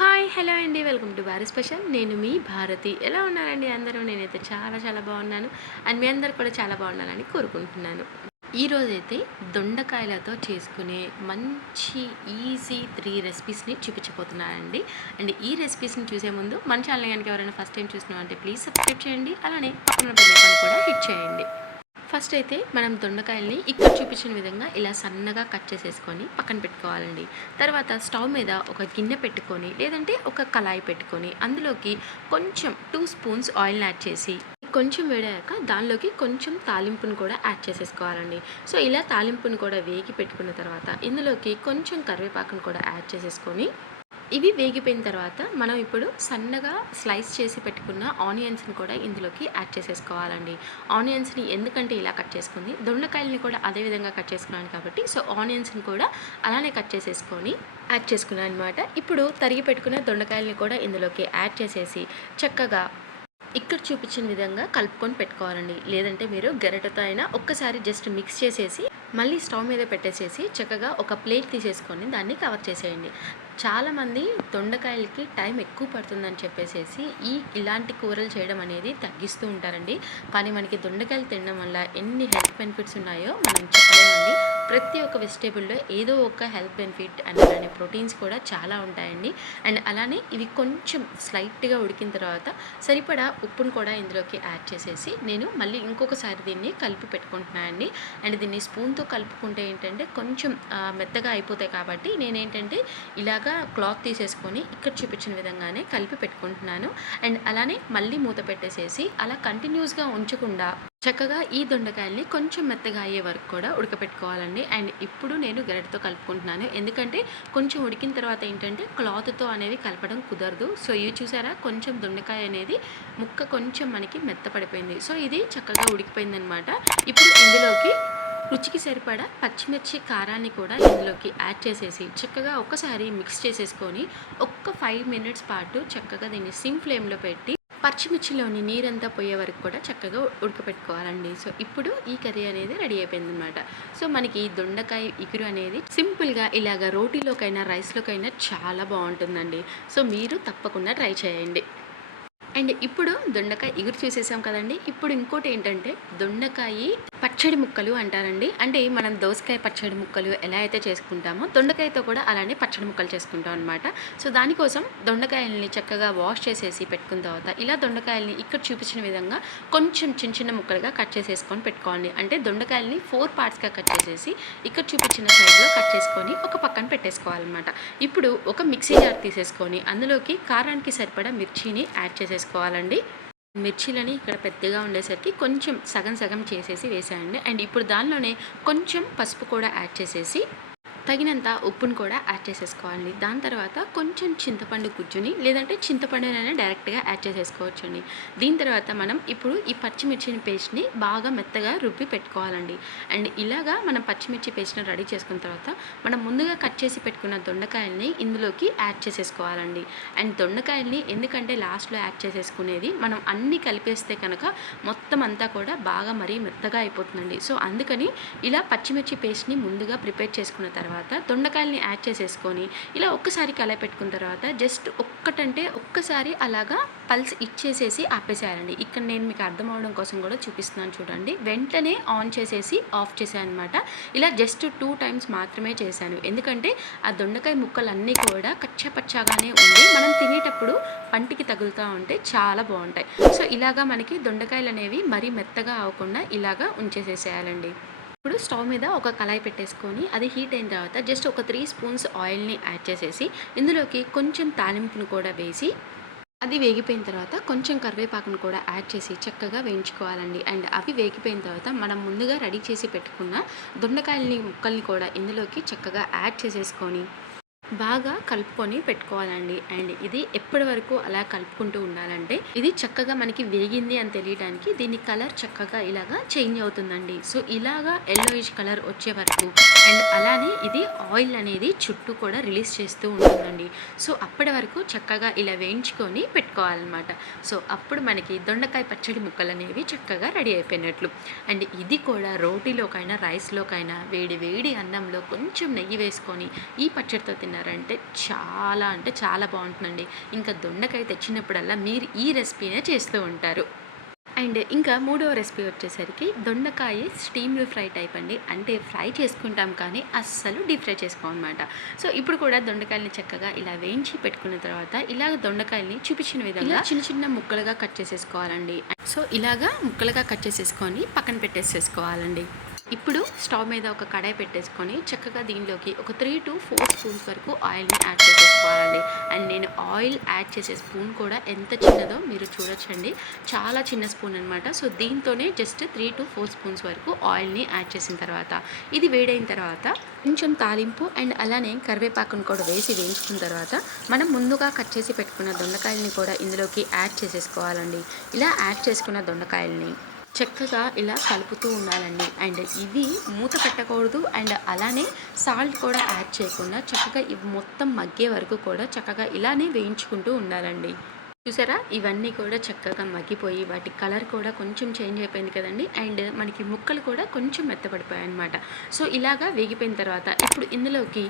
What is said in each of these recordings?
Hi hello అండి. Welcome to Bharat special. నేను మీ భారతి. ఎలా ఉన్నారండి అందరూ? నేనైతే చాలా చాలా బాగున్నాను. అండ్ మీ అందరు కూడా చాలా బాగున్నారని కోరుకుంటున్నాను. ఈరోజైతే దొండకాయలతో చేసుకునే మంచి ఈజీ త్రీ రెసిపీస్ని చూపించబోతున్నానండి. అండ్ ఈ రెసిపీస్ని చూసే ముందు మన ఛానల్ కనుక ఎవరైనా ఫస్ట్ టైం చూస్తున్నామంటే ప్లీజ్ సబ్స్క్రైబ్ చేయండి. అలానే పక్కన బెల్ ఐకాన్ కూడా హిట్ చేయండి. ఫస్ట్ అయితే మనం దొండకాయల్ని ఇక్కడ చూపించిన విధంగా ఇలా సన్నగా కట్ చేసేసుకొని పక్కన పెట్టుకోవాలండి. తర్వాత స్టవ్ మీద ఒక గిన్నె పెట్టుకొని లేదంటే ఒక కళాయి పెట్టుకొని అందులోకి కొంచెం టూ స్పూన్స్ ఆయిల్ని యాడ్ చేసి కొంచెం వేడాక దానిలోకి కొంచెం తాలింపును కూడా యాడ్ చేసేసుకోవాలండి. సో ఇలా తాలింపును కూడా వేగి పెట్టుకున్న తర్వాత ఇందులోకి కొంచెం కరివేపాకును కూడా యాడ్ చేసేసుకొని ఇవి వేగిపోయిన తర్వాత మనం ఇప్పుడు సన్నగా స్లైస్ చేసి పెట్టుకున్న ఆనియన్స్ని కూడా ఇందులోకి యాడ్ చేసేసుకోవాలండి. ఆనియన్స్ని ఎందుకంటే ఇలా కట్ చేసుకుంది? దొండకాయలని కూడా అదే విధంగా కట్ చేసుకున్నాను కాబట్టి సో ఆనియన్స్ని కూడా అలానే కట్ చేసేసుకొని యాడ్ చేసుకున్నాను అనమాట ఇప్పుడు తరిగి పెట్టుకున్న దొండకాయలని కూడా ఇందులోకి యాడ్ చేసేసి చక్కగా ఇక్కడ చూపించిన విధంగా కలుపుకొని పెట్టుకోవాలండి. లేదంటే మీరు గరిటతో అయినా ఒక్కసారి జస్ట్ మిక్స్ చేసేసి మళ్ళీ స్టవ్ మీద పెట్టేసేసి చక్కగా ఒక ప్లేట్ తీసేసుకొని దాన్ని కవర్ చేసేయండి. చాలామంది దొండకాయలకి టైం ఎక్కువ పడుతుందని చెప్పేసేసి ఈ ఇలాంటి కూరలు చేయడం అనేది తగ్గిస్తూ ఉంటారండి. కానీ మనకి దొండకాయలు తినడం వల్ల ఎన్ని హెల్త్ బెనిఫిట్స్ ఉన్నాయో మనం చెప్పలేమండి. ప్రతి ఒక్క వెజిటేబుల్లో ఏదో ఒక హెల్త్ బెనిఫిట్ అండ్ అలానే ప్రోటీన్స్ కూడా చాలా ఉంటాయండి. అండ్ అలానే ఇవి కొంచెం స్లైట్గా ఉడికిన తర్వాత సరిపడా ఉప్పును కూడా ఇందులోకి యాడ్ చేసేసి నేను మళ్ళీ ఇంకొకసారి దీన్ని కలిపి పెట్టుకుంటున్నానండి అండ్. దీన్ని స్పూన్తో కలుపుకుంటే ఏంటంటే కొంచెం మెత్తగా అయిపోతాయి కాబట్టి నేనేంటంటే ఇలాగా క్లాత్ తీసేసుకొని ఇక్కడ చూపించిన విధంగానే కలిపి పెట్టుకుంటున్నాను. అండ్ అలానే మళ్ళీ మూత పెట్టేసేసి అలా కంటిన్యూస్గా ఉంచకుండా చక్కగా ఈ దొండకాయల్ని కొంచెం మెత్తగా అయ్యే వరకు కూడా ఉడకపెట్టుకోవాలండి. అండ్ ఇప్పుడు నేను గరిటతో కలుపుకుంటున్నాను. ఎందుకంటే కొంచెం ఉడికిన తర్వాత ఏంటంటే క్లాత్తో అనేది కలపడం కుదరదు. సో ఇవి చూసారా? కొంచెం దొండకాయ అనేది ముక్క కొంచెం మనకి మెత్తపడిపోయింది. సో ఇది చక్కగా ఉడికిపోయిందనమాట. ఇప్పుడు ఇందులోకి రుచికి సరిపడా పచ్చిమిర్చి కారాన్ని కూడా ఇందులోకి యాడ్ చేసేసి చక్కగా ఒక్కసారి మిక్స్ చేసేసుకొని ఒక్క ఫైవ్ మినిట్స్ పాటు చక్కగా దీన్ని సిమ్ ఫ్లేమ్లో పెట్టి పచ్చిమిర్చిలోని నీరంతా పోయే వరకు కూడా చక్కగా ఉడకపెట్టుకోవాలండి. సో ఇప్పుడు ఈ కర్రీ అనేది రెడీ అయిపోయింది అనమాట సో మనకి ఈ దొండకాయ ఇగురు అనేది సింపుల్గా ఇలాగ రోటీలోకైనా రైస్లోకైనా చాలా బాగుంటుందండి. సో మీరు తప్పకుండా ట్రై చేయండి. అండ్ ఇప్పుడు దొండకాయ ఎగురు చూసేసాం కదండి. ఇప్పుడు ఇంకోటి ఏంటంటే దొండకాయ పచ్చడి ముక్కలు అంటారండి. అంటే మనం దోసకాయ పచ్చడి ముక్కలు ఎలా అయితే చేసుకుంటామో దొండకాయతో కూడా అలానే పచ్చడి ముక్కలు చేసుకుంటాం అనమాట సో దానికోసం దొండకాయల్ని చక్కగా వాష్ చేసేసి పెట్టుకున్న తర్వాత ఇలా దొండకాయల్ని ఇక్కడ చూపించిన విధంగా కొంచెం చిన్న చిన్న ముక్కలుగా కట్ చేసేసుకొని పెట్టుకోవాలి. అంటే దొండకాయల్ని ఫోర్ పార్ట్స్గా కట్ చేసేసి ఇక్కడ చూపించిన సైజులో కట్ చేసుకొని ఒక పక్కన పెట్టేసుకోవాలన్నమాట. ఇప్పుడు ఒక మిక్సీ జార్ తీసేసుకొని అందులోకి కారానికి సరిపడా మిర్చిని యాడ్ చేసేసుకోవాలండి మిర్చీలని ఇక్కడ పెద్దగా ఉండేసరికి కొంచెం సగం సగం చేసేసి వేసేయండి. అండ్ ఇప్పుడు దానిలోనే కొంచెం పసుపు కూడా యాడ్ చేసేసి తగినంత ఉప్పును కూడా యాడ్ చేసేసుకోవాలి. దాని తర్వాత కొంచెం చింతపండు గుజ్జుని లేదంటే చింతపండునైనా డైరెక్ట్గా యాడ్ చేసేసుకోవచ్చు అండి దీని తర్వాత మనం ఇప్పుడు ఈ పచ్చిమిర్చిని పేస్ట్ని బాగా మెత్తగా రుబ్బి పెట్టుకోవాలండి. అండ్ ఇలాగా మనం పచ్చిమిర్చి పేస్ట్ని రెడీ చేసుకున్న తర్వాత మనం ముందుగా కట్ చేసి పెట్టుకున్న దొండకాయల్ని ఇందులోకి యాడ్ చేసేసుకోవాలండి. అండ్ దొండకాయల్ని ఎందుకంటే లాస్ట్లో యాడ్ చేసేసుకునేది మనం అన్నీ కలిపేస్తే కనుక మొత్తం అంతా కూడా బాగా మరీ మెత్తగా అయిపోతుందండి. సో అందుకని ఇలా పచ్చిమిర్చి పేస్ట్ని ముందుగా ప్రిపేర్ చేసుకున్న తర్వాత తర్వాత దొండకాయల్ని యాడ్ చేసేసుకొని ఇలా ఒక్కసారి కలయి పెట్టుకున్న తర్వాత జస్ట్ ఒక్కటంటే ఒక్కసారి అలాగా పల్స్ ఇచ్చేసేసి ఆపేసేయాలండి. ఇక్కడ నేను మీకు అర్థం అవడం కోసం కూడా చూపిస్తున్నాను చూడండి. వెంటనే ఆన్ చేసేసి ఆఫ్ చేశాను అనమాట ఇలా జస్ట్ టూ టైమ్స్ మాత్రమే చేశాను. ఎందుకంటే ఆ దొండకాయ ముక్కలన్నీ కూడా కచ్చపచ్చాగానే ఉండి మనం తినేటప్పుడు పంటికి తగులుతూ ఉంటే చాలా బాగుంటాయి. సో ఇలాగా మనకి దొండకాయలు అనేవి మరీ మెత్తగా అవ్వకుండా ఇలాగా ఉంచేసేసేయాలండి. ఇప్పుడు స్టవ్ మీద ఒక కళాయి పెట్టేసుకొని అది హీట్ అయిన తర్వాత జస్ట్ ఒక త్రీ స్పూన్స్ ఆయిల్ని యాడ్ చేసేసి ఇందులోకి కొంచెం తాలింపును కూడా వేసి అది వేగిపోయిన తర్వాత కొంచెం కరివేపాకును కూడా యాడ్ చేసి చక్కగా వేయించుకోవాలండి. అండ్ అవి వేగిపోయిన తర్వాత మనం ముందుగా రెడీ చేసి పెట్టుకున్న దొండకాయలని ముక్కల్ని కూడా ఇందులోకి చక్కగా యాడ్ చేసేసుకొని బాగా కలుపుకొని పెట్టుకోవాలండి. అండ్ ఇది ఎప్పటి వరకు అలా కలుపుకుంటూ ఉండాలంటే ఇది చక్కగా మనకి వేగింది అని తెలియడానికి దీని కలర్ చక్కగా ఇలాగా చేంజ్ అవుతుందండి. సో ఇలాగా ఎల్లోయిష్ కలర్ వచ్చే వరకు అండ్ అలానే ఇది ఆయిల్ అనేది చుట్టూ కూడా రిలీజ్ చేస్తూ ఉంటుందండి. సో అప్పటి వరకు చక్కగా ఇలా వేయించుకొని పెట్టుకోవాలన్నమాట. సో అప్పుడు మనకి దొండకాయ పచ్చడి ముక్కలు అనేవి చక్కగా రెడీ అయిపోయినట్లు. అండ్ ఇది కూడా రోటీలోకైనా రైస్లోకైనా వేడి వేడి అన్నంలో కొంచెం నెయ్యి వేసుకొని ఈ పచ్చడితో తిన్నారు తిన్నారంటే చాలా అంటే చాలా బాగుంటుందండి. ఇంకా దొండకాయ తెచ్చినప్పుడల్లా మీరు ఈ రెసిపీనే చేస్తూ ఉంటారు. అండ్ ఇంకా మూడవ రెసిపీ వచ్చేసరికి దొండకాయ స్టీమ్డ్ ఫ్రై టైప్ అండి. అంటే ఫ్రై చేసుకుంటాం కానీ అస్సలు డీప్ ఫ్రై చేసుకోమన్నమాట సో ఇప్పుడు కూడా దొండకాయల్ని చక్కగా ఇలా వేయించి పెట్టుకున్న తర్వాత ఇలాగ దొండకాయల్ని చూపించిన విధంగా చిన్న చిన్న ముక్కలుగా కట్ చేసేసుకోవాలండి. సో ఇలాగా ముక్కలుగా కట్ చేసేసుకొని పక్కన పెట్టేసేసుకోవాలండి. ఇప్పుడు స్టవ్ మీద ఒక కడాయి పెట్టేసుకొని చక్కగా దీనిలోకి ఒక త్రీ టు ఫోర్ స్పూన్స్ వరకు ఆయిల్ని యాడ్ చేసేసుకోవాలండి. అండ్ నేను ఆయిల్ యాడ్ చేసే స్పూన్ కూడా ఎంత చిన్నదో మీరు చూడొచ్చండి. చాలా చిన్న స్పూన్ అనమాట సో దీంతోనే just three two four spoons వరకు ఆయిల్ని యాడ్ చేసిన తర్వాత ఇది వేడైన తర్వాత కొంచెం తాలింపు అండ్ అలానే కరివేపాకును కూడా వేసి వేయించుకున్న తర్వాత మనం ముందుగా కట్ చేసి పెట్టుకున్న దొండకాయల్ని కూడా ఇందులోకి యాడ్ చేసేసుకోవాలండి. ఇలా యాడ్ చేసుకున్న దొండకాయల్ని చక్కగా ఇలా కలుపుతూ ఉండాలండి. అండ్ ఇవి మూత పెట్టకూడదు. అండ్ అలానే సాల్ట్ కూడా యాడ్ చేయకుండా చక్కగా ఇవి మొత్తం మగ్గే వరకు కూడా చక్కగా ఇలానే వేయించుకుంటూ ఉండాలండి. చూసారా? ఇవన్నీ కూడా చక్కగా మగ్గిపోయి వాటి కలర్ కూడా కొంచెం చేంజ్ అయిపోయింది కదండి. అండ్ మనకి ముక్కలు కూడా కొంచెం మెత్తపడిపోయాయి అనమాట సో ఇలాగా వేగిపోయిన తర్వాత ఇప్పుడు ఇందులోకి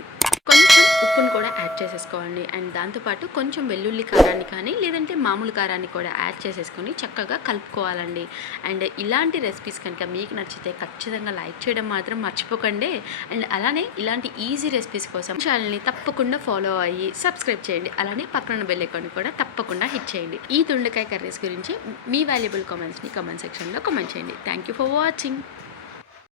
కొంచెం ఉప్పును కూడా యాడ్ చేసేసుకోవాలి. అండ్ దాంతోపాటు కొంచెం వెల్లుల్లి కారాన్ని కానీ లేదంటే మామూలు కారాన్ని కూడా యాడ్ చేసేసుకొని చక్కగా కలుపుకోవాలండి. అండ్ ఇలాంటి రెసిపీస్ కనుక మీకు నచ్చితే ఖచ్చితంగా లైక్ చేయడం మాత్రం మర్చిపోకండి. అండ్ అలానే ఇలాంటి ఈజీ రెసిపీస్ కోసం ఛానల్ని తప్పకుండా ఫాలో అయ్యి సబ్స్క్రైబ్ చేయండి. అలానే పక్కన బెల్ ఐకాన్ కూడా తప్పకుండా హిట్ చేయండి. ఈ దొండకాయ కర్రీస్ గురించి మీ వాల్యుబుల్ కామెంట్స్ని కామెంట్ సెక్షన్లో కామెంట్ చేయండి. Thank you for watching